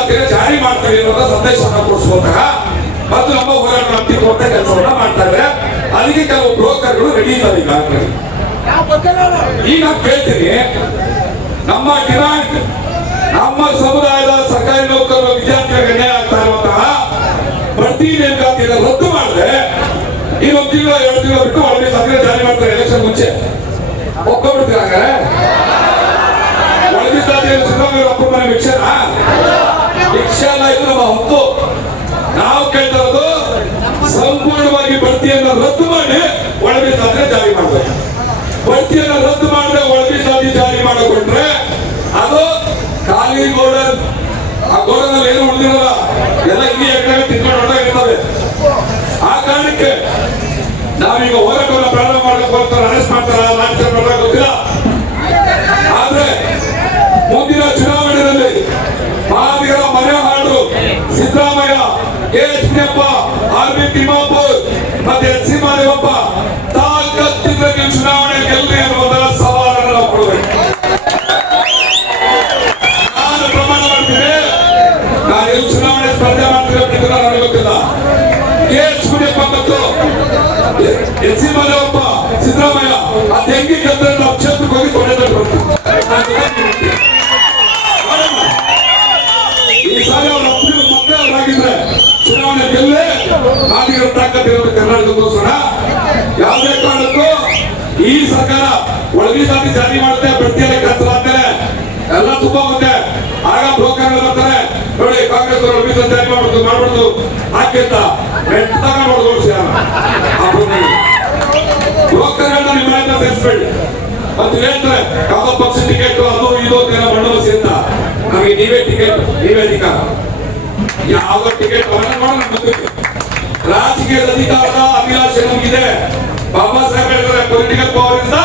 ಮೀಸಲಾತಿಯನ್ನು ಜಾರಿ ಮಾಡ್ತಾರೆ ಅನ್ನೋದ ಸಂದೇಶವನ್ನು ಕೊಡಿಸುವಂತಹ ಮತ್ತು ನಮ್ಮ ಹೋರಾಟ ಅಂತಿಮವಂತ ಕೆಲಸವನ್ನ ಮಾಡ್ತಾರೆ ಅದಕ್ಕೆ ಕೆಲವು ಬ್ರೋಕರ್ಗಳು ರೆಡಿ ಇದ್ದಾರೆ ಈಗಾಗಲೇ ಈಗ ಕೇಳ್ತೀನಿ, ನಮ್ಮ ಡಿಮ್ಯಾಂಡ್, ನಮ್ಮ ಸಮುದಾಯದ ಸರ್ಕಾರಿ ನೌಕರರ ವಿದ್ಯಾರ್ಥಿಗಳಿಗೆ ಅನ್ಯಾಯ ಆಗ್ತಾ ಇರುವಂತಹ ಬಡ್ತಿ ನೇಮಕಾತಿಯನ್ನು ರದ್ದು ಮಾಡಿದ್ರೆ ಒಂದು ತಿಂಗಳು, ಎರಡು ತಿಂಗಳು ಬಿಟ್ಟು ಒಳಗೆ ಸಕ್ರೆ ಜಾರಿ ಮಾಡ್ತಾರೆ ಎಲೆಕ್ಷನ್ ಮುಂಚೆ. ಒಪ್ಕೊಂಡ್ಬಿಡ್ತೀರ ಹಾಗಾದ್ರೆ? ಒಳಗೆ ಸಿದ್ದರಾಮಯ್ಯ ಒಪ್ಪ ಮನೆ ಭಿಕ್ಷೆನಾ? ಇದು ನಮ್ಮ ಹಕ್ಕು ನಾವು ಕೇಳ್ತಾ ಇರೋದು ಸಂಪೂರ್ಣವಾಗಿ ಬಡ್ತಿಯನ್ನು ರದ್ದು ಮಾಡಿ ಒಳಗೆ ಜಾರಿ ಮಾಡಬೇಕು. ಬಡ್ತಿಯನ್ನು ರದ್ದು ಮಾಡಿದ್ರೆ ಒಳಗೆ ಜಾರಿ ಮಾಡಿಕೊಂಡ್ರೆ ಅದು ಖಾಲಿ ಗೋಡನ್, ಆ ಗೋಡನಲ್ಲಿ ಏನು ಉಳಿದಿರಲ್ಲ, ಎಲ್ಲ ಇಲ್ಲಿ ಎಕರೆ ತಿನ್ಕೊಂಡು ಹೊರಟಾಗಿರ್ತವೆ ಆ ಕಾರಣಕ್ಕೆ ನಾವೀಗ ಹೋರಾಟವನ್ನು ಸಿದ್ದರಾಮಯ್ಯ ಕೆ ಎಚ್ ಪಿಯಪ್ಪ ಆರ್. ಬಿ. ತಿಮ್ಮಾಪುರ್, ಮತ್ತೆ ಎಚ್. ಸಿ. ಮಾದೇವಪ್ಪ ತಾಕತ್ತಿದ್ರೆ ನೀವು ಚುನಾವಣೆ ಗೆಲ್ಲಿ ಅನ್ನುವುದರ ಸವಾಲನ್ನು ನಾವು ಕೊಡಬೇಕು. ನಾನು ಪ್ರಮಾಣ ಮಾಡ್ತೀನಿ ನಾನು ಎಲ್ಲಿ ಚುನಾವಣೆ ಸ್ಪರ್ಧೆ ಮಾಡ್ತೀನಿ ಅಂತ ನನಗೆ ಗೊತ್ತಿಲ್ಲ. ಕೆ ಎಚ್ ಪಿಯಪ್ಪ ಮತ್ತು ಎಚ್. ಸಿ. ಮಾದೇವಪ್ಪ, ಸಿದ್ದರಾಮಯ್ಯ, ಅದು ಹೆಂಗೆ ಗೆದ್ದರೆ ನಾವು ಕ್ಷೇತ್ರಕ್ಕೆ ಹೋಗಿ ಕೊನೆಯಲ್ಲಿ ಈ ಸಾರಿ ತಾಕತ್ ಇರೋದು ಕರ್ನಾಟಕಕ್ಕೋಸ್ಕರ ಯಾವುದೇ ಕಾರಣಕ್ಕೂ ಈ ಸರ್ಕಾರ ಒಳಗಿದಾಗಿ ಜಾರಿ ಮಾಡುತ್ತೆ ಬಡ್ತಿಯಲ್ಲಿ ಕತ್ತಲಾದ್ಮೇಲೆ ಎಲ್ಲ ತುಂಬಾ ಹೋಗುತ್ತೆ ಆಗ ಬ್ರೋಕರ್ಗಳು ಬರ್ತಾರೆ. ನೋಡಿ, ಕಾಂಗ್ರೆಸ್ ಒಳಗಿದ ಜಾರಿ ಮಾಡ್ಬಿಡ್ತು ಮಾಡ್ಬಿಡ್ತು. ಹಾಕಿಂತ ಮೆಟ್ಟಾಗ ನೋಡ್ಬೋದು ಆ ಬ್ರೋಕರ್ಗಳನ್ನ ನಿಮ್ಮ ಮನೆಯಿಂದ ಸೇರಿಸ್ಬೇಡಿ. ಮತ್ತೆ ಹೇಳ್ತಾರೆ, ಯಾವ್ದೋ ಪಕ್ಷ ಟಿಕೆಟ್, ಅದು ಇದು ಅಂತ ಮಂಡಲ ಅಂತ ನಮಗೆ ನೀವೇ ಟಿಕೆಟ್, ನೀವೇ ಅಧಿಕಾರ. ಯಾವ್ದೋ ಟಿಕೆಟ್ ರಾಜಕೀಯದ ಅಧಿಕಾರದ ಅಭಿಲಾಷೆ ನಮಗಿದೆ. ಬಾಬಾ ಸಾಹೇಬ್ ಪೊಲಿಟಿಕಲ್ ಪವರ್ ಇಂದ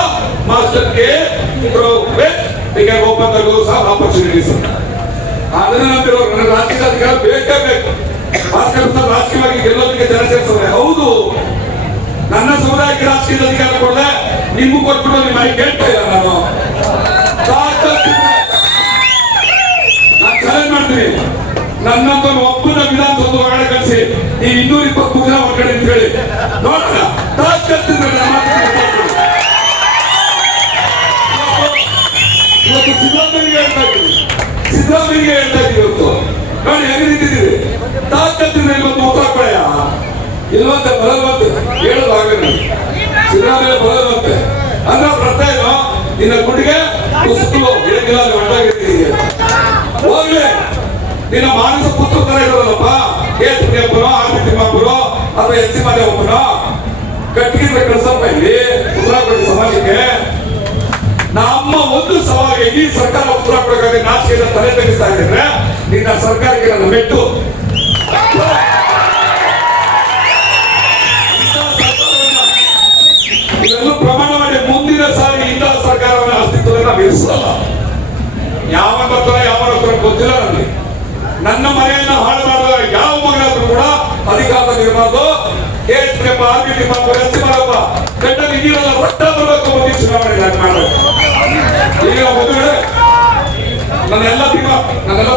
master key. Ticket open the ಸಹ ಆಪರ್ಚುನಿಟೀಸ್ ಅದನ್ನ ನಂಬಿರೋ ರಾಜಕೀಯ ಅಧಿಕಾರ ಬೇಕೇ ಬೇಕು. ಭಾಸ್ಕರ್ ಸರ್ ರಾಜಕೀಯವಾಗಿ ಗೆಲ್ಲೋದಕ್ಕೆ ಜನ ಸೇರಿಸೋರೆ. ಹೌದು. ನನ್ನ ಸಮುದಾಯಕ್ಕೆ ರಾಜಕೀಯ ಅಧಿಕಾರ ಕೊಡದೆ, ನಿಮಗೂ ಕೊಟ್ಬಿಟ್ಟು ನಿಮ್ಮ ಮನೆಗೆ ಕೇಳ್ತಾ ಇಲ್ಲ ನಾನು. ತಾಕತ್ತಿದ್ರೆ ನಾನು ಚಾಲೆಂಜ್ ಮಾಡ್ತೀನಿ. ನನ್ನಂತ ಒಬ್ಬನ ವಿಧಾನಸೌಧ ಒಳಗಡೆ ಕಳಿಸಿ. ಈ ಇನ್ನೂರ ಇಪ್ಪತ್ತು ಜನ ಹೊರಗಡೆ ಅಂತ ಹೇಳಿ. ನೋಡೋಣ. ಇವತ್ತು ಸಿದ್ದರಾಮಯ್ಯಗೆ ಹೇಳ್ತಾ ಇದ್ದೀನಿ. ಸಿದ್ದರಾಮಯ್ಯಗೆ ಹೇಳ್ತಾ ಇದ್ದೀವಿ ಇವತ್ತು. ನೋಡಿ, ಹೆಂಗ್ ನಿಂತಿದ್ದೀವಿ ತಾಕತ್ತಿದ್ರೆ ಇವತ್ತು ಉತ್ತರ ಕೊಳೆಯ ಇಲ್ವಂತೆ, ಬರಲ್ವಂತೆ. ಹೇಳೋದು ಆಗಲ್ಲ ಸಿದ್ದರಾಮಯ್ಯ ಬರಲ್ವಂತೆ. ಅಂದ್ರೆ ಅರ್ಥ ಏನು? ನಿನ್ನ ಗುಂಡಿಗೆ ಕುಸುಕಲು ಹೇಳಿಲ್ಲ ಹೊರಟಾಗಿರ್ತೀನಿ ಹೋಗ್ಲಿ. ನಿನ್ನ ಮಾನಸ ಪುತ್ರ ತರ ಇರೋದಲ್ಲಪ್ಪ? ಕೆ ತಿಮ್ಮಪ್ಪನೋ ಆರ್ ಬಿ ತಿಮ್ಮಾಪುರೋ ಅಥವಾ ಎಚ್ ಸಿ ಮಾದೇವಪ್ಪನೋ ಕಟ್ಟಿಗೆ ಕಳಿಸಪ್ಪ ಇಲ್ಲಿ ಉತ್ತರಾಖಂಡ ಸಮಾಜಕ್ಕೆ. ನಮ್ಮ ಒಂದು ಸವಾಲಿಗೆ ಈ ಸರ್ಕಾರ ಉತ್ತರ ಕೊಡೋಕ್ಕಾಗಿ ನಾಚಿಕೆಯಿಂದ ತಲೆ ತೆಗಿಸ್ತಾ ಇದ್ರೆ ನಿನ್ನ ಸರ್ಕಾರಕ್ಕೆ ನನ್ನ ಮೆಟ್ಟು. ಇದೆಲ್ಲ ಪ್ರಮಾಣ ಮಾಡಿ ಮುಂದಿನ ಯಾವ ಬರ್ತಾರ ಯಾವ ಬರ್ತಾರ ಗೊತ್ತಿಲ್ಲ ನನಗೆ ನನ್ನ ಮನೆಯನ್ನ ಹಾಳು ಮಾಡುವ ಯಾವ ಮಗನಾದ್ರೂ ಕೂಡ ಅಧಿಕಾರ ಇರಬಾರ್ದು. K H K R B T S ಮಾಡಪ್ಪ ಗಂಡ ಇದೀರಲ್ಲ ಒಟ್ಟ ಬರಬೇಕು ಮುಂದಿನ ಚುನಾವಣೆ ಮಾಡಬೇಕು? ಈಗ ಮದುವೆ ನನ್ನೆಲ್ಲ ಭೀಮ ನನ್ನೆಲ್ಲ